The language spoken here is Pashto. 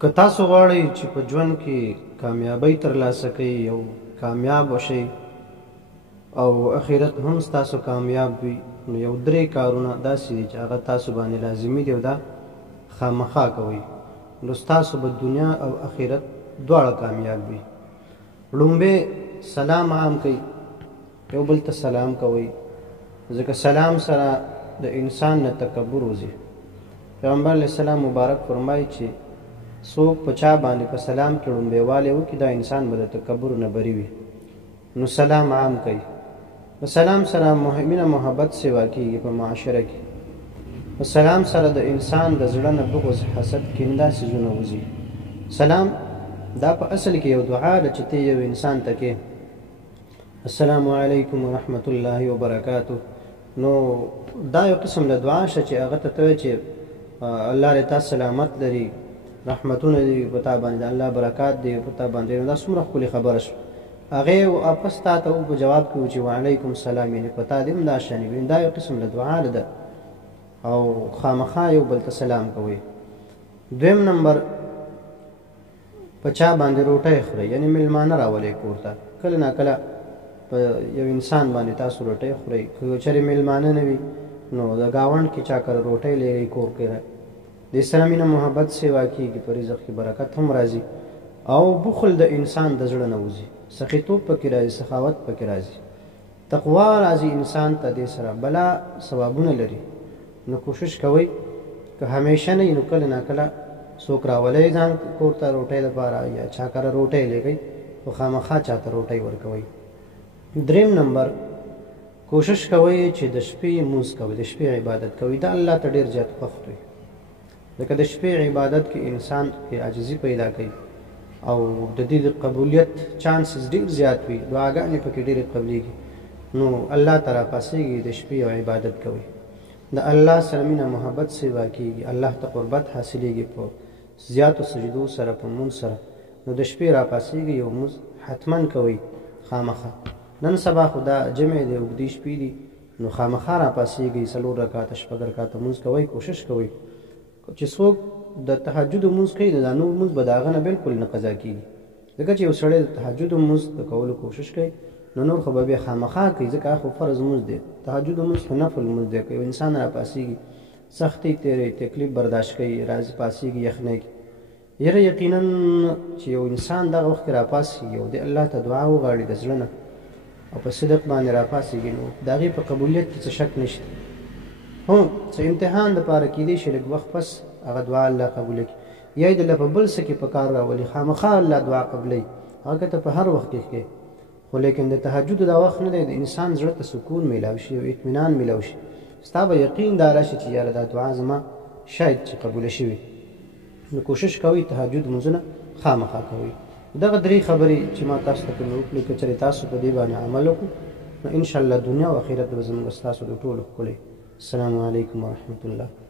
که تاسو غواړئ چې په ژوند کې کامیابی ترلاسه کړئ او کامیاب وشئ او اخرت هم ستاسو کامیاب وي، نو یو درې کارونه داسې دي چې هغه تاسو باندې لازمي دي او دا خامخا کوئ، نو ستاسو به دنیا او اخرت دواړه کامیاب وي. لومبې سلام عام کوئ، یو بل ته سلام کوئ، ځکه سلام سره د انسان نه تکبر وځي. پیغمبر علیه السلام مبارک فرمایي چې څوک په چا باندې په سلام کې لومبېوالی وکړي دا انسان به د تکبر نه بری وي. نو سلام عام کوي. په سلام سره مینه محبت سیوا کېږي په معاشره کې. په سلام سره د انسان د زړه نه بغض حسد کینه دا څیزونه وځي. سلام دا په اصل کې یو دعا ده چې ته یو انسان ته کې السلام علیکم ورحمت الله وبرکاته، نو دا یو قسم د دعا شه چې هغه ته ته چې الله دې تا سلامت لري، رحمتونه دي په تا باندې، الله برکات دی په تا باندې. دا څومره ښکلې خبره شوه. هغې واپس تا ته په جواب کې و چې وعلیکم السلام، یعنې په تا دې هم دا شانې وي. دا یو قسم د دعا ده او خامخا یو بل ته سلام کوئ. دویم نمبر په چا باندې روټۍ خورئ، یعنې میلمانه راولئ کور ته. کله ناکله په یو انسان باندې تاسو روټۍ خورئ، که چېرې میلمانه نه وي نو د ګاونډ کې چا کره روټۍ لرئ کور کې د سره مینه محبت سیوا کېږي، په رزق کې برکت هم راځي او بخل د انسان د زړه نه وځي، سخیتوب پکې راځي، سخاوت پکې راځي، تقوا راځي انسان ته. دې سره بلا ثوابونه لري. نو کوشش کوئ که همیشه نه نو کله ناکله څوک راولئ ځان کور ته روټۍ لپاره یا چا کره روټۍ لګئ خو خامخا چاته روټۍ ورکوئ. دریم نمبر کوشش کوئ چې د شپې لمونځ کوئ، د شپې عبادت کوئ. دا الله ته ډېر زیات خوښ وي، ځکه د شپې عبادت کې انسان کې عاجزي پیدا کوي او د دې د قبولیت چانسز ډېر زیات وي، دعاګانې پکې ډېرې قبلیږي. نو الله ته راپاڅېږي، د شپې او عبادت کوئ، د الله سره مینه محبت سیوا کېږي، الله ته قربت حاصلېږي په زیاتو سجدو سره، په مونځ سره. نو د شپې راپاڅېږي، یو مونځ حتما کوئ خامخا. نن سبا خو دا جمع دی، اوږدې شپې دي، نو خامخا راپاڅېږئ، 4 رکعاته 6 رکعاته مونځ کوئ. کوشش کوئ چې څوک د تهجد مونځ کوي نو دا نور مونځ به د هغه نه بالکل نه قضا کېږي، ځکه چې یو سړی د تهجد مونځ د کولو کوشش کوي نو نور خو به بیا خامخا کوي، ځکه خو فرض مونځ دی. تهجد مونځ خو نفل مونځ دی. که یو انسان راپاڅېږي، سختۍ تېروي، تکلیف برداشت کوي، راځي پاڅېږي یخنۍ کې، یره یقینا چې یو انسان دغه وخت کې راپاڅېږي او د الله ته دعا وغواړي د زړه نه او په صدق باندې راپاڅېږي، نو د هغې په قبولیت کې څه شک نشته. هو څه امتحان دپاره کېدی شي لږ وخت پس هغه دعا الله قبوله کړي، یا یې دله په بل څه کې په کار راولي، خامخا الله دعا قبلوي. هغه که ته په هر وخت کې کوې، خو لیکن د تهجد دا وخت نه دی، د انسان زړه ته سکون میلاو شي او اطمینان میلاو شي، ستا به یقین دا راشي چې یاره دا دعا زما شاید چې قبوله شوې. نو کوشش کوئ تهجد لمونځونه خامخا کوئ. دغه 3 خبرې چې ما تاسو ته کومې وکړې، که چېرې تاسو په دې باندې عمل وکړو نو انشاءالله دنیا او آخرت به زموږ ستاسو د ټولو ښکلی. السلام علیکم ورحمت الله.